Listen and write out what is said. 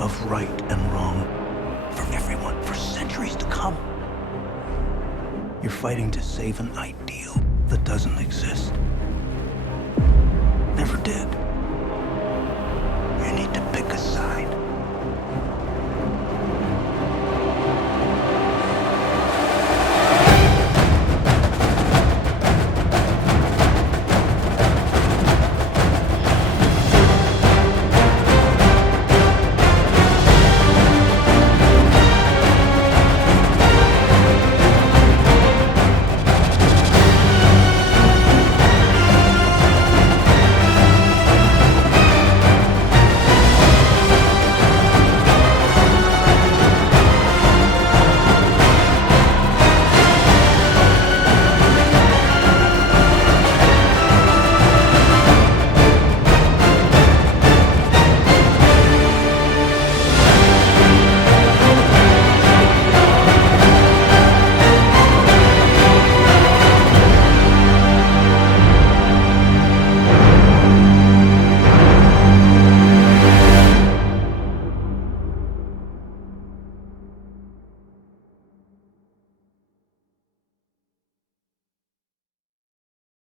of right and wrong for everyone for centuries to come. You're fighting to save an ideal that doesn't exist. Never did. You need to pick a side.